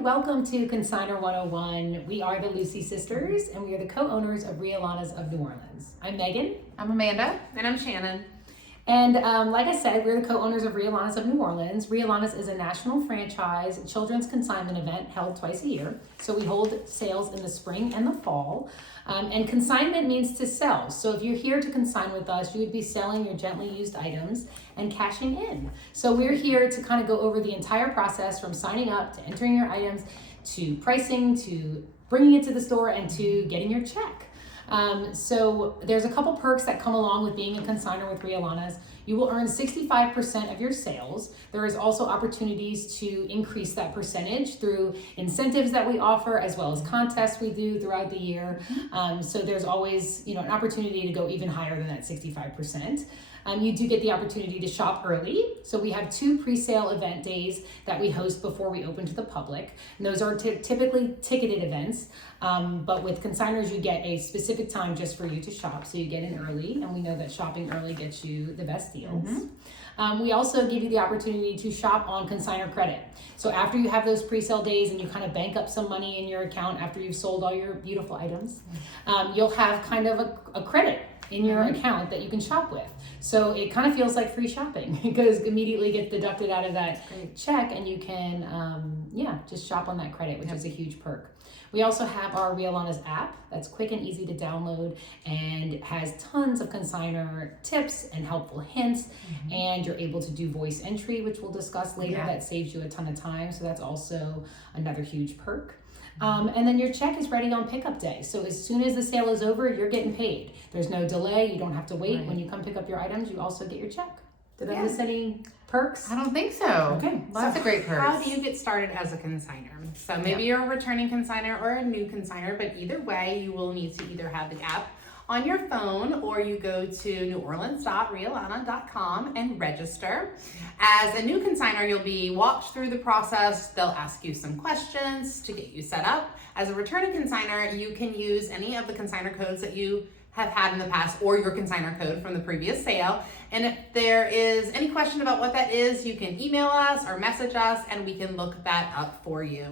Welcome to Consignor 101. We are the Lucy sisters, and we are the co-owners of Riolanas of New Orleans. I'm Megan. I'm Amanda. And I'm Shannon. And like I said, we're the co-owners of Riolanas of New Orleans. Riolanas is a national franchise children's consignment event held twice a year. So we hold sales in the spring and the fall. And consignment means to sell. So if you're here to consign with us, you would be selling your gently used items and cashing in. So we're here to kind of go over the entire process from signing up to entering your items to pricing to bringing it to the store and to getting your check. So there's a couple perks that come along with being a consignor with Riolanas. You will earn 65% of your sales. There is also opportunities to increase that percentage through incentives that we offer, as well as contests we do throughout the year. So there's always, an opportunity to go even higher than that 65%. You do get the opportunity to shop early. So we have 2 pre-sale event days that we host before we open to the public. And those are typically ticketed events, but with consignors, you get a specific time just for you to shop. So you get in early, and we know that shopping early gets you the best deals. We also give you the opportunity to shop on consignor credit. So after you have those pre-sale days and you kind of bank up some money in your account after you've sold all your beautiful items, you'll have kind of a credit in your account that you can shop with. So it kind of feels like free shopping because immediately gets deducted out of that check, and you can, just shop on that credit, which is a huge perk. We also have our Riolanas app that's quick and easy to download and has tons of consignor tips and helpful hints. And you're able to do voice entry, which we'll discuss later. That saves you a ton of time. So that's also another huge perk. And then your check is ready on pickup day. So as soon as the sale is over, you're getting paid. There's no delay. You don't have to wait. When you come pick up your items, you also get your check. Did I miss any perks? I don't think so. Okay. Lots of great perks. How do you get started as a consignor? So maybe you're a returning consignor or a new consignor, but either way, you will need to either have the app on your phone, or you go to neworleans.riolana.com and register. As a new consignor, you'll be walked through the process. They'll ask you some questions to get you set up. As a returning consignor, you can use any of the consignor codes that you have had in the past, or your consignor code from the previous sale. And if there is any question about what that is, you can email us or message us, and we can look that up for you.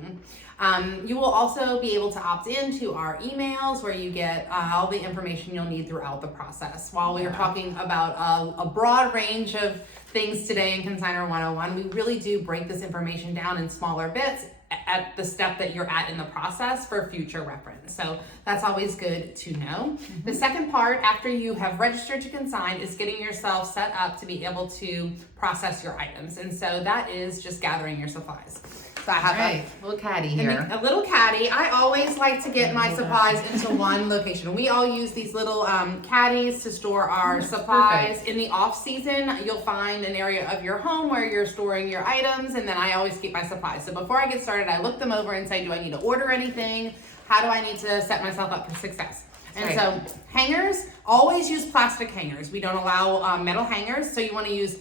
You will also be able to opt into our emails, where you get all the information you'll need throughout the process. While we are talking about a broad range of things today in Consignor 101, we really do break this information down in smaller bits at the step that you're at in the process for future reference. So that's always good to know. The second part, after you have registered to consign, is getting yourself set up to be able to process your items. And so that is just gathering your supplies. So I have a little caddy here. A little caddy. I always like to get my supplies into one location. We all use these little caddies to store our supplies. Perfect. In the off season, you'll find an area of your home where you're storing your items, and then I always keep my supplies. So before I get started, I look them over and say, do I need to order anything? How do I need to set myself up for success? And so hangers, always use plastic hangers. We don't allow metal hangers, so you want to use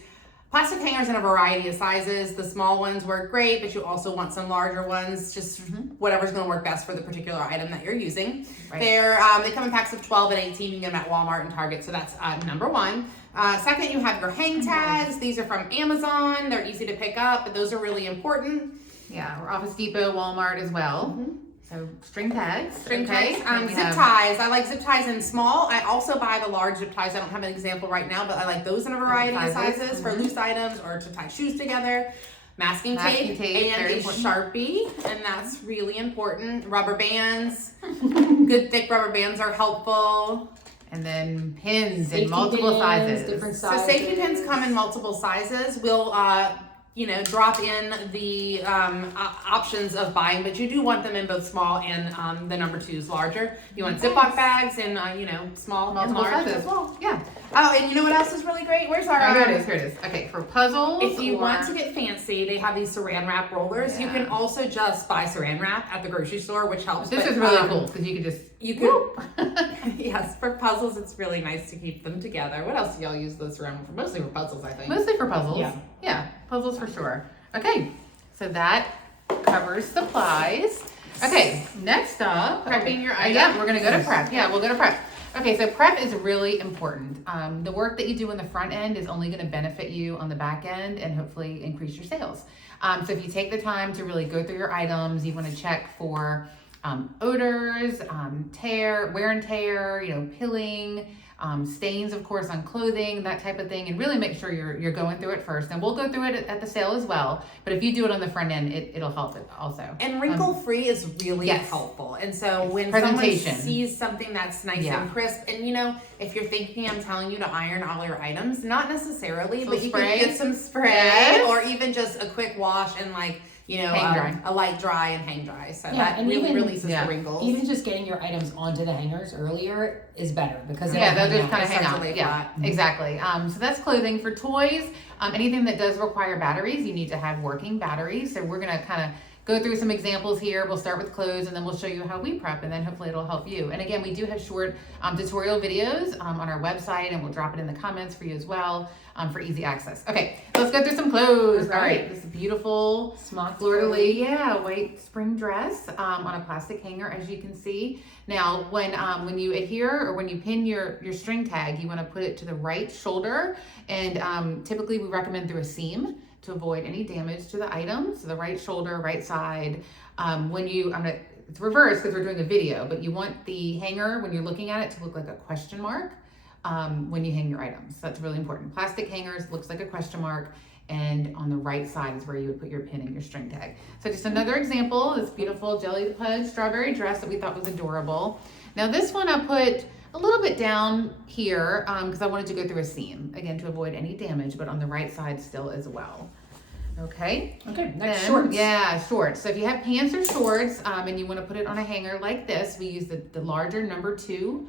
plastic hangers in a variety of sizes. The small ones work great, but you also want some larger ones, just whatever's going to work best for the particular item that you're using. They come in packs of 12 and 18. You can get them at Walmart and Target, so that's number one. Second, you have your hang tags. These are from Amazon. They're easy to pick up, but those are really important. Yeah, or Office Depot, Walmart as well. So string tags. String tags. Zip ties. I like zip ties in small. I also buy the large zip ties. I don't have an example right now, but I like those in a variety of sizes for loose items or to tie shoes together. Masking tape and a Sharpie, and that's really important. Rubber bands. Good thick rubber bands are helpful. And then pins in multiple sizes. Different sizes. So safety pins come in multiple sizes. We'll drop in the options of buying, but you do want them in both small and the number 2 is larger. You want Ziploc bags in, small multiple and large sizes. as well. Yeah. Oh, and you know what else is really great? Where's our... here it is. Okay, for puzzles. If you want to get fancy, they have these saran wrap rollers. You can also just buy saran wrap at the grocery store, which helps. This is really cool because you can just... Yes, for puzzles, it's really nice to keep them together. What else do y'all use those around for? Mostly for puzzles, I think. Mostly for puzzles. Yeah, puzzles for sure. Okay, so that covers supplies. Okay, next up, prepping your items. Yeah, we're gonna go to prep. Yeah, we'll go to prep. Okay, so prep is really important. The work that you do on the front end is only going to benefit you on the back end and hopefully increase your sales. So if you take the time to really go through your items, you want to check for odors, wear and tear, pilling, stains, of course, on clothing, that type of thing, and really make sure you're going through it first. And we'll go through it at the sale as well. But if you do it on the front end, it'll help it also. And wrinkle-free is really helpful. And so when someone sees something that's nice and crisp, and if you're thinking I'm telling you to iron all your items, not necessarily, but you can get some spray or even just a quick wash and a light dry and hang dry. So that really releases the wrinkles. Even just getting your items onto the hangers earlier is better because they'll just kind of hang out. Yeah, exactly. So that's clothing. For toys, anything that does require batteries, you need to have working batteries. So we're gonna kind of go through some examples here. We'll start with clothes and then we'll show you how we prep, and then hopefully it'll help you. And again, we do have short tutorial videos on our website, and we'll drop it in the comments for you as well for easy access. Okay, let's go through some clothes. All right, this beautiful smock fleur-de-lis, white spring dress on a plastic hanger, as you can see. Now, when you adhere or when you pin your string tag, you want to put it to the right shoulder, and typically we recommend through a seam to avoid any damage to the item. So the right shoulder, right side. It's reversed because we're doing a video, but you want the hanger, when you're looking at it, to look like a question mark when you hang your items. So that's really important. Plastic hangers looks like a question mark, and on the right side is where you would put your pin and your string tag. So just another example, this beautiful Jelly Pudge strawberry dress that we thought was adorable. Now this one I put a little bit down here because I wanted to go through a seam, again, to avoid any damage, but on the right side still as well. Okay, next, shorts. Yeah, shorts. So if you have pants or shorts and you want to put it on a hanger like this, we use the larger number 2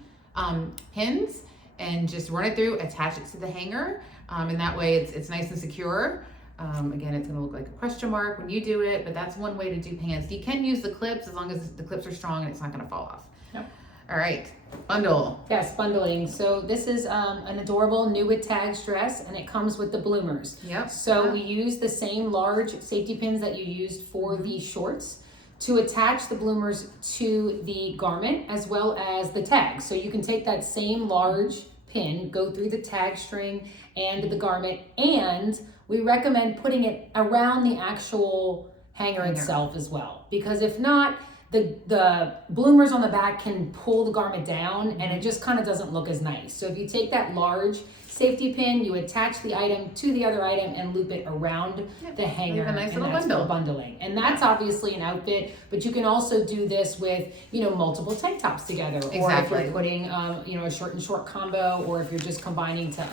pins and just run it through, attach it to the hanger, and that way it's nice and secure. Again, it's going to look like a question mark when you do it, but that's one way to do pants. You can use the clips as long as the clips are strong and it's not going to fall off. Yep. All right, bundle. Yes, bundling. So this is an adorable new with tags dress, and it comes with the bloomers. Yep. So we use the same large safety pins that you used for the shorts to attach the bloomers to the garment as well as the tag. So you can take that same large pin, go through the tag string and the garment, and we recommend putting it around the actual hanger itself as well, because if not, the bloomers on the back can pull the garment down and it just kind of doesn't look as nice. So if you take that large safety pin, you attach the item to the other item and loop it around the hanger. A nice little that's bundle. for bundling. And that's obviously an outfit, but you can also do this with, multiple tank tops together. Exactly. Or if you're putting, a shirt and short combo, or if you're just combining to,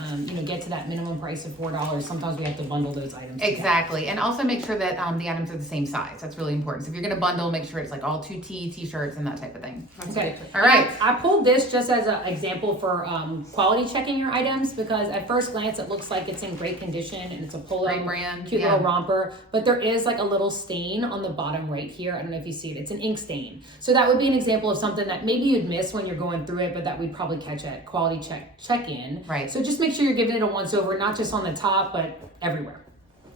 get to that minimum price of $4. Sometimes we have to bundle those items Exactly. And also make sure that the items are the same size. That's really important. So if you're going to bundle, make sure it's like all 2T t-shirts and that type of thing. Okay. All right. I pulled this just as an example for quality checking your items, because at first glance it looks like it's in great condition and it's a polo Great brand. cute little romper, but there is like a little stain on the bottom right here. I don't know if you see it. It's an ink stain. So that would be an example of something that maybe you'd miss when you're going through it, but that we'd probably catch at quality check-in. Right. So just make sure you're giving it a once over, not just on the top, but everywhere.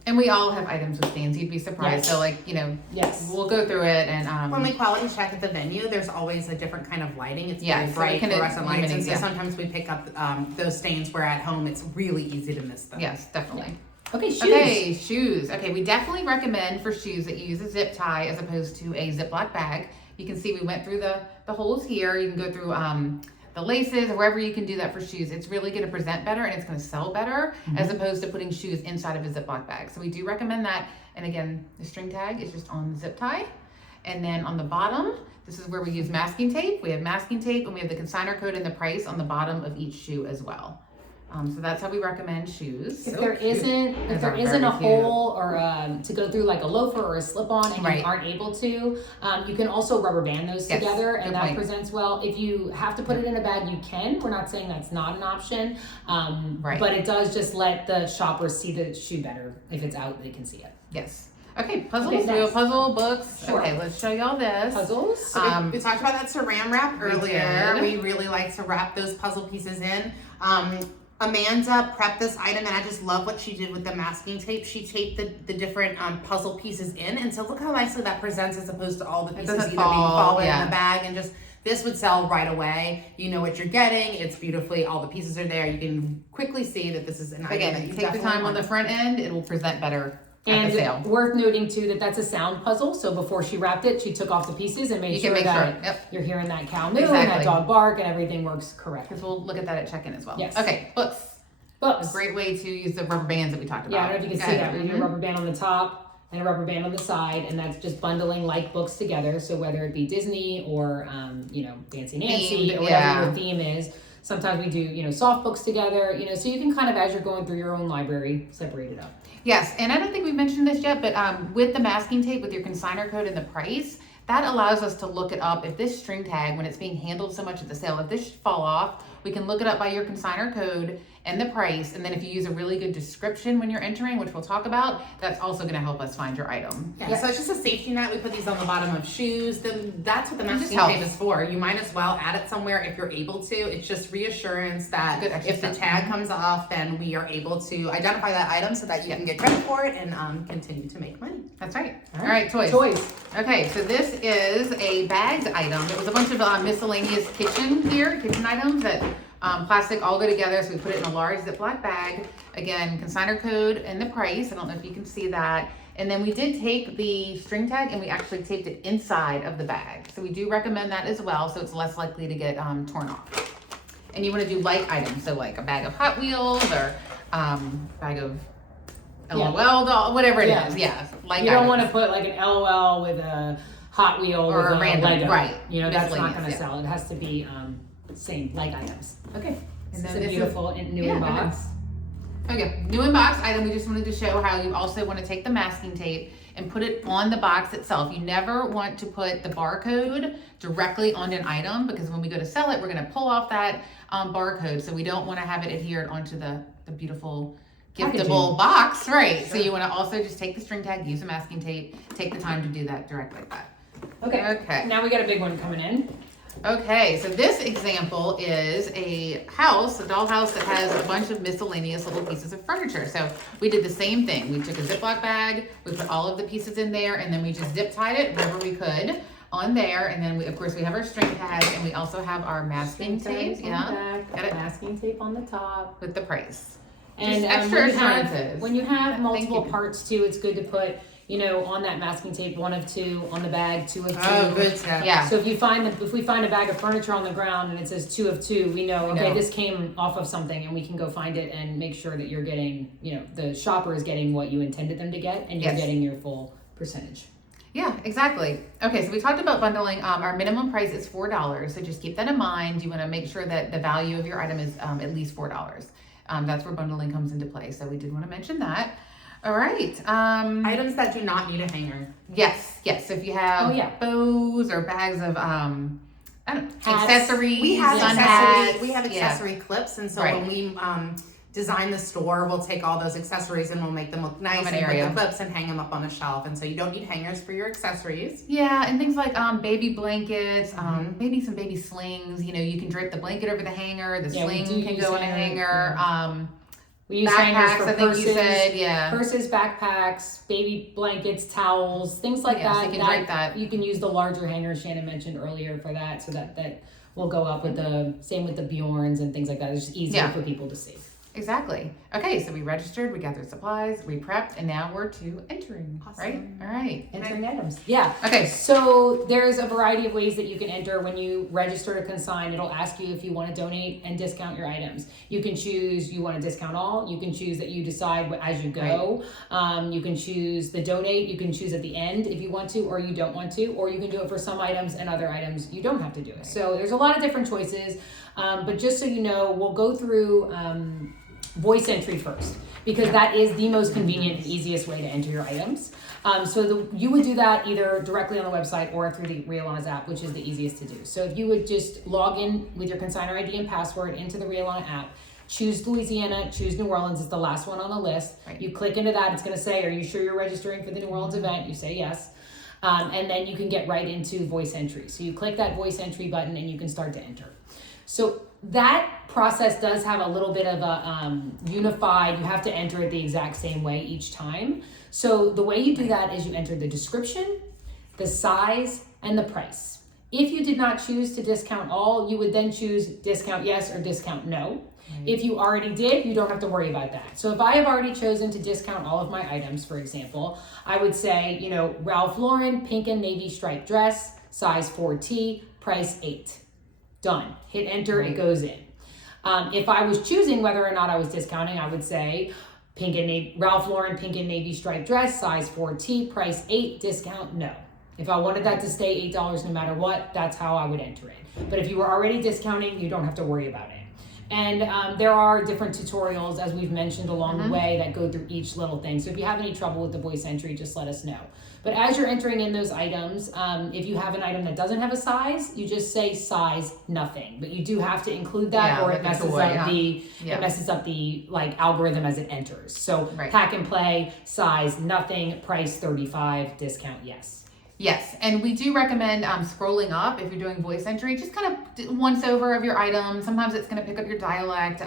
And we all have items with stains. You'd be surprised. Yes. So yes, we'll go through it. And when we quality check at the venue, there's always a different kind of lighting. It's very so bright fluorescent lights, and so yeah. sometimes we pick up those stains where at home it's really easy to miss them. Yes, definitely. Okay, shoes. Okay, shoes. Okay, we definitely recommend for shoes that you use a zip tie as opposed to a Ziploc bag. You can see we went through the holes here. You can go through the laces, or wherever you can do that for shoes. It's really going to present better and it's going to sell better as opposed to putting shoes inside of a Ziploc bag. So we do recommend that. And again, the string tag is just on the zip tie. And then on the bottom, this is where we use masking tape. We have masking tape, and we have the consignor code and the price on the bottom of each shoe as well. So that's how we recommend shoes. If there isn't a hole or to go through like a loafer or a slip-on and you aren't able to, you can also rubber band those together, and that presents well. If you have to put it in a bag, you can. We're not saying that's not an option, but it does just let the shoppers see the shoe better. If it's out, they can see it. Yes. Okay, puzzles. Okay, we have puzzle books. Sure. Okay, let's show y'all this. Puzzles. So we talked about that saran wrap earlier. did. We really like to wrap those puzzle pieces in. Amanda prepped this item, and I just love what she did with the masking tape. She taped the different puzzle pieces in, and so look how nicely that presents as opposed to all the pieces either being falling in the bag, and just This would sell right away. You know what you're getting. It's beautifully, all the pieces are there. You can quickly see that this is an item that Again, you take the time on the front end, it will present better at the sale. And worth noting too that that's a sound puzzle. So before she wrapped it, she took off the pieces and made You sure can make that sure, yep. you're hearing that cow moo and Exactly. that dog bark and everything works correct. Because we'll look at that at check-in as well. Yes. Okay, books. Books. A great way to use the rubber bands that we talked about. Yeah, I don't know if you can see Okay. that. We have a rubber band on the top and a rubber band on the side, and that's just bundling like books together. So whether it be Disney or Fancy Nancy Themed, or whatever yeah. your theme is, sometimes we do soft books together. So you can kind of, as you're going through your own library, separate it up. Yes, and I don't think we mentioned this yet, but with the masking tape, with your consignor code and the price, that allows us to look it up. If this string tag, when it's being handled so much at the sale, if this should fall off, we can look it up by your consignor code and the price. And then if you use a really good description when you're entering, which we'll talk about, that's also going to help us find your item. Yeah, so it's just a safety net. We put these on the bottom of shoes. Then that's what the just masking helps. tape is for. You might as well add it somewhere if you're able to. It's just reassurance that Good extra if the step. tag comes off, then we are able to identify that item so that you can get credit for it and continue to make money. That's right. All right, toys. Toys. Okay, so this is a bagged item. It was a bunch of miscellaneous kitchen items that plastic all go together. So we put it in a large Ziploc bag. Again, consignor code and the price. I don't know if you can see that. And then we did take the string tag and we actually taped it inside of the bag. So we do recommend that as well, so it's less likely to get torn off. And you want to do light items, so like a bag of Hot Wheels or bag of LOL doll, whatever it is. Yeah, light You don't items. want to put like an LOL with a Hot Wheel Or with a a random, Lego. right. That's not going Miscellaneous, to sell. It has to be same like items. Okay. And This then is a this beautiful new yeah, box. Okay, new in box item. We just wanted to show how you also want to take the masking tape and put it on the box itself. You never want to put the barcode directly on an item because when we go to sell it, we're going to pull off that barcode. So we don't want to have it adhered onto the beautiful giftable box, right? So you want to also just take the string tag, use the masking tape, take the time to do that direct like that. Okay. Now we got a big one coming in. Okay, so this example is a house, a dollhouse that has a bunch of miscellaneous little pieces of furniture. So we did the same thing. We took a Ziploc bag, we put all of the pieces in there, and then we just zip tied it wherever we could on there. And then we, of course, we have our string tag, and we also have our masking tape. Yeah. Got it. Masking tape on the top. With the price. And Just extra when assurances. you have Thank multiple you. parts too, it's good to put, on that masking tape, 1 of 2 on the bag, 2 of 2. Oh, good tip. Yeah. So if we find a bag of furniture on the ground and it says 2 of 2, we know, okay, this came off of something, and we can go find it and make sure that you're getting, the shopper is getting what you intended them to get, and you're Yes. getting your full percentage. Yeah, exactly. Okay, so we talked about bundling. Our minimum price is $4, so just keep that in mind. You want to make sure that the value of your item is at least $4. That's where bundling comes into play. So we did want to mention that. All right. Items that do not need a hanger. Yes. So if you have bows or bags of accessories, We have sun hats, accessory clips, and so Right. when we design the store, we'll take all those accessories and we'll make them look nice Have an and area. put the clips and hang them up on a shelf. And so you don't need hangers for your accessories. Yeah, and things like baby blankets, maybe some baby slings. You can drape the blanket over the hanger. The Yeah, we sling do can use go in a hanger, hanger. We use hangers Backpacks, for I think purses, you said, yeah. purses, backpacks, baby blankets, towels, things like Yeah, so that. you can drape that. You can use the larger hangers Shannon mentioned earlier for that, so that will go up with the same with the Bjorns and things like that. It's just easier Yeah. for people to see. Exactly. Okay, so we registered, we gathered supplies, we prepped, and now we're to entering. Awesome. Right? All right. Entering items. Yeah. Okay. So there's a variety of ways that you can enter. When you register to consign, it'll ask you if you want to donate and discount your items. You can choose you want to discount all. You can choose that you decide as you go. You can choose the donate. You can choose at the end if you want to or you don't want to. Or you can do it for some items and other items you don't have to do it. So there's a lot of different choices. But just so you know, we'll go through voice entry first, because that is the most convenient and easiest way to enter your items. You would do that either directly on the website or through the Realana's app, which is the easiest to do. So if you would just log in with your consignor ID and password into the Realana app, choose Louisiana, choose New Orleans, it's the last one on the list. Right. You click into that, it's gonna say, are you sure you're registering for the New Orleans event? You say yes. And then you can get right into voice entry. So you click that voice entry button and you can start to enter. So that process does have a little bit of a unified, you have to enter it the exact same way each time. So the way you do that is you enter the description, the size, and the price. If you did not choose to discount all, you would then choose discount yes or discount no. If you already did, you don't have to worry about that. So if I have already chosen to discount all of my items, for example, I would say, Ralph Lauren, pink and navy striped dress, size 4T, price $8. Done. Hit enter, it goes in. If I was choosing whether or not I was discounting, I would say Ralph Lauren, pink and navy striped dress, size 4T, price $8, discount no. If I wanted that to stay $8 no matter what, that's how I would enter it. But if you were already discounting, you don't have to worry about it. And there are different tutorials, as we've mentioned along the way, that go through each little thing. So if you have any trouble with the voice entry, just let us know. But as you're entering in those items, if you have an item that doesn't have a size, you just say size nothing. But you do have to include that, or it messes up the algorithm as it enters. So pack and play, size nothing, price $35, discount yes. Yes, and we do recommend scrolling up if you're doing voice entry. Just kind of once over of your item. Sometimes it's going to pick up your dialect.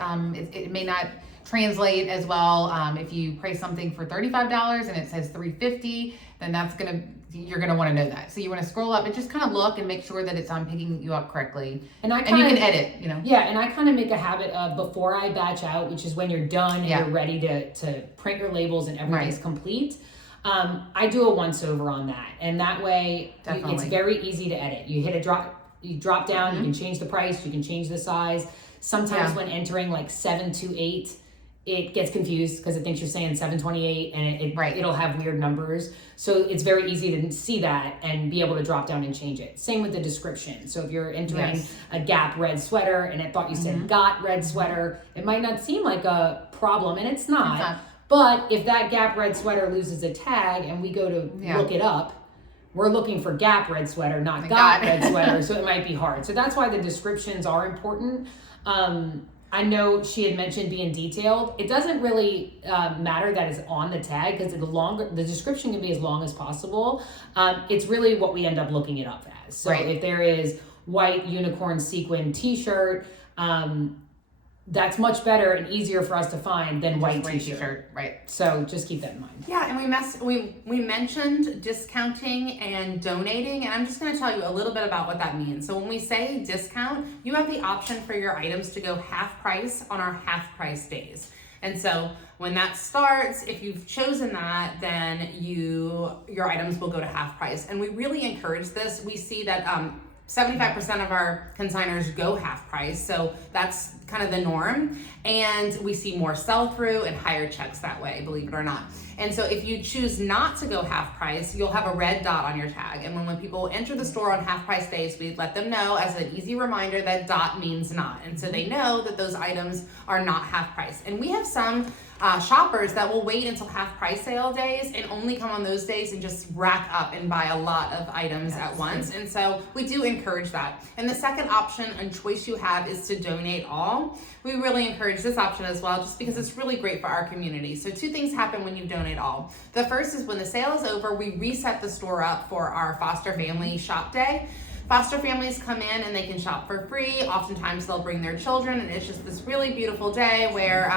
It may not translate as well. If you price something for $35 and it says $3.50, then you're gonna want to know that. So you want to scroll up and just kind of look and make sure that it's picking you up correctly. And you can edit. Yeah, and I kind of make a habit of before I batch out, which is when you're done and you're ready to print your labels and everything's complete. I do a once over on that, and that way it's very easy to edit. You hit you drop down, you can change the price, you can change the size. Sometimes when entering 728, it gets confused because it thinks you're saying 728, and it'll have weird numbers. So it's very easy to see that and be able to drop down and change it. Same with the description. So if you're entering a Gap red sweater and it thought you said got red sweater, it might not seem like a problem, and it's not. But if that Gap red sweater loses a tag and we go to look it up, we're looking for Gap red sweater, not got red sweater, so it might be hard. So that's why the descriptions are important. I know she had mentioned being detailed. It doesn't really matter that it's on the tag, because the description can be as long as possible. It's really what we end up looking it up as. So if there is white unicorn sequin t-shirt, that's much better and easier for us to find than white t-shirt. So just keep that in mind. Yeah, and we mentioned discounting and donating, and I'm just going to tell you a little bit about what that means. So when we say discount, you have the option for your items to go half price on our half price days. And so when that starts, if you've chosen that, then your items will go to half price. And we really encourage this. We see that 75% of our consignors go half price, so that's kind of the norm. And we see more sell-through and higher checks that way, believe it or not. And so if you choose not to go half price, you'll have a red dot on your tag. And when people enter the store on half price days, we let them know as an easy reminder that dot means not. And so they know that those items are not half price. And we have some shoppers that will wait until half price sale days and only come on those days and just rack up and buy a lot of items at once. And so we do encourage that. And the second option and choice you have is to donate all. We really encourage this option as well, just because it's really great for our community. So two things happen when you donate all. The first is when the sale is over, we reset the store up for our foster family shop day. Foster families come in and they can shop for free. Oftentimes they'll bring their children, and it's just this really beautiful day where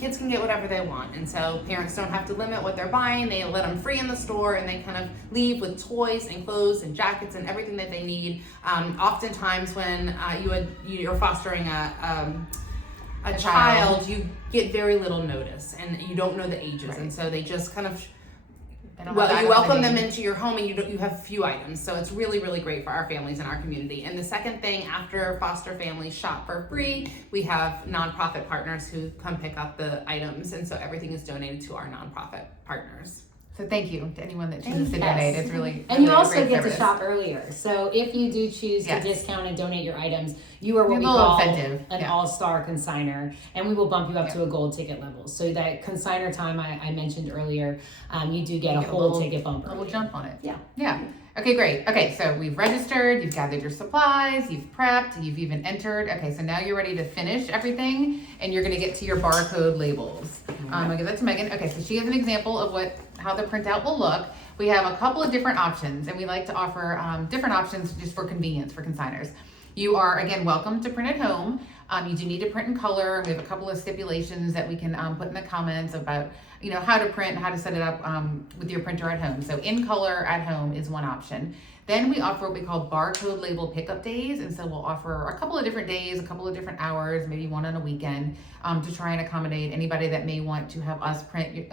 kids can get whatever they want, and so parents don't have to limit what they're buying. They let them free in the store, and they kind of leave with toys and clothes and jackets and everything that they need. Oftentimes when you're fostering a child, you get very little notice, and you don't know the ages, and so they just kind of you welcome them into your home, and you have few items. So it's really, really great for our families and our community. And the second thing, after foster families shop for free, we have nonprofit partners who come pick up the items. And so everything is donated to our nonprofit partners. So thank you to anyone that chooses to donate. It's really and you also get to shop earlier. So if you do choose to discount and donate your items, you are what we call an all-star consignor, and we will bump you up to a gold ticket level. So that consignor time I mentioned earlier, you do get a whole ticket bump. A little jump on it. Yeah. Okay, great. Okay, so we've registered, you've gathered your supplies, you've prepped, you've even entered. Okay, so now you're ready to finish everything, and you're gonna get to your barcode labels. I'll give that to Megan. Okay, so she has an example of how the printout will look. We have a couple of different options, and we like to offer different options just for convenience for consignors. You are, again, welcome to print at home. You do need to print in color. We have a couple of stipulations that we can put in the comments about, how to print and how to set it up with your printer at home. So in color at home is one option. Then we offer what we call barcode label pickup days. And so we'll offer a couple of different days, a couple of different hours, maybe one on a weekend, to try and accommodate anybody that may want to have us print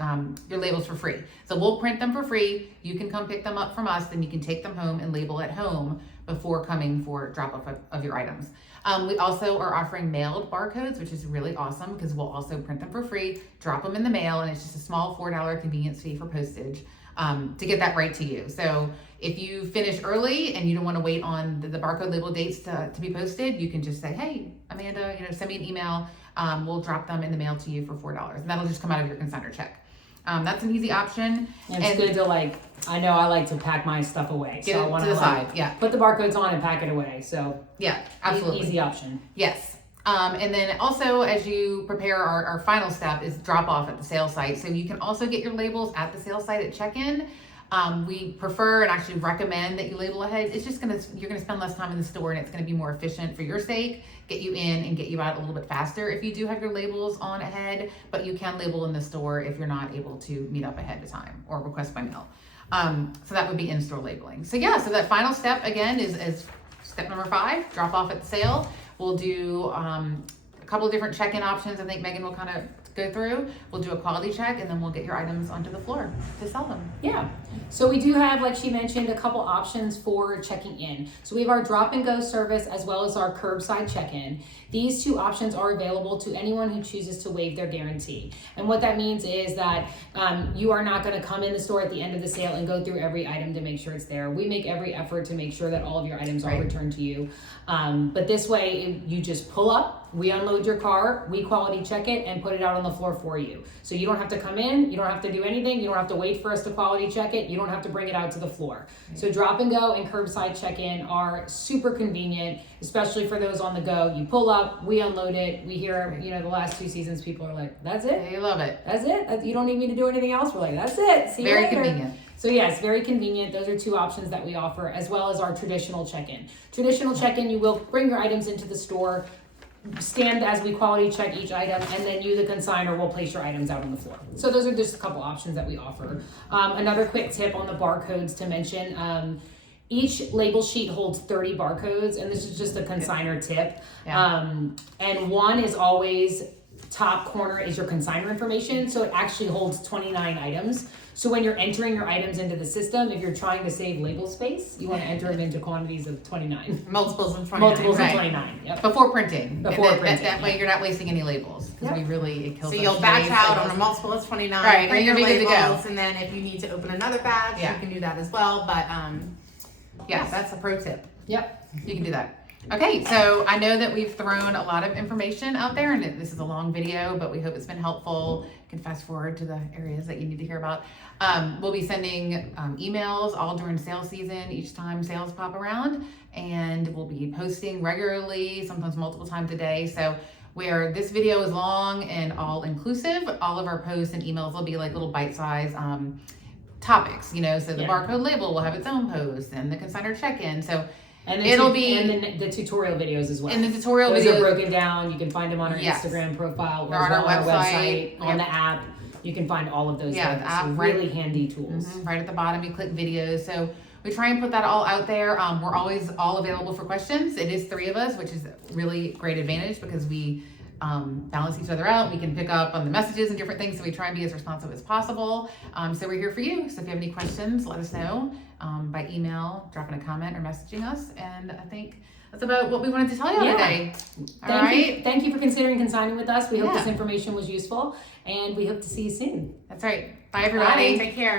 your labels for free. So we'll print them for free. You can come pick them up from us, then you can take them home and label at home before coming for drop off of your items. We also are offering mailed barcodes, which is really awesome because we'll also print them for free, drop them in the mail, and it's just a small $4 convenience fee for postage to get that right to you. So if you finish early and you don't want to wait on the barcode label dates to be posted, you can just say, hey, Amanda, send me an email. We'll drop them in the mail to you for $4. And that'll just come out of your consignor check. That's an easy option. And it's good to I know I like to pack my stuff away. Get so it I want to the side, put the barcodes on and pack it away. So yeah, absolutely. Easy option. Yes. And then also as you prepare, our final step is drop off at the sales site. So you can also get your labels at the sales site at check-in. We prefer and actually recommend that you label ahead. It's just you're gonna spend less time in the store and it's gonna be more efficient for your sake, get you in and get you out a little bit faster if you do have your labels on ahead, but you can label in the store if you're not able to meet up ahead of time or request by mail. So that would be in-store labeling. So yeah, so that final step again is step number 5, drop off at the sale. We'll do a couple of different check-in options. I think Megan will kind of go through. We'll do a quality check and then we'll get your items onto the floor to sell them. Yeah. So we do have, like she mentioned, a couple options for checking in. So we have our drop and go service as well as our curbside check-in. These 2 options are available to anyone who chooses to waive their guarantee. And what that means is that you are not going to come in the store at the end of the sale and go through every item to make sure it's there. We make every effort to make sure that all of your items are returned to you. But this way, you just pull up, we unload your car, we quality check it, and put it out on the floor for you. So you don't have to come in, you don't have to do anything, you don't have to wait for us to quality check it, you don't have to bring it out to the floor. So drop and go and curbside check-in are super convenient, especially for those on the go. You pull up, we unload it. We hear, the last 2 seasons, people are like, that's it? They love it. That's it? You don't need me to do anything else? We're like, that's it. See you later. Very convenient. So yes, very convenient. Those are 2 options that we offer, as well as our traditional check-in. Traditional check-in, you will bring your items into the store, stand as we quality check each item, and then you, the consignor, will place your items out on the floor. So those are just a couple options that we offer. Another quick tip on the barcodes to mention, each label sheet holds 30 barcodes, and this is just a consignor tip. Yeah. And one is always, top corner is your consignor information, so it actually holds 29 items. So when you're entering your items into the system, if you're trying to save label space, you want to enter them into quantities of 29. Multiples of 29. Multiples of 29, yep. Before printing. Printing. That way you're not wasting any labels. Because it kills So us. you'll batch out on a multiple of 29. Right, print and you're your good to go. labels, and then if you need to open another batch, you can do that as well. But Yes. that's a pro tip. Yep. You can do that. Okay, so I know that we've thrown a lot of information out there, and this is a long video, but we hope it's been helpful. You can fast forward to the areas that you need to hear about. We'll be sending emails all during sales season, each time sales pop around, and we'll be posting regularly, sometimes multiple times a day. So where this video is long and all inclusive, all of our posts and emails will be like little bite-sized topics, so the barcode label will have its own post, and the consignor check-in. So and it'll be and the tutorial videos as well. And the tutorial Those videos are broken down. You can find them on our Instagram profile or on our website, on the app. You can find all of those. Yeah, things. The app, really handy tools. Right at the bottom, you click videos. So we try and put that all out there. We're always all available for questions. It is 3 of us, which is a really great advantage because we balance each other out. We can pick up on the messages and different things, so we try and be as responsive as possible. So we're here for you. So if you have any questions, let us know by email, dropping a comment, or messaging us. And I think that's about what we wanted to tell you today. Thank you for considering consigning with us. We hope this information was useful, and we hope to see you soon. That's right. Bye, everybody. Bye. Take care.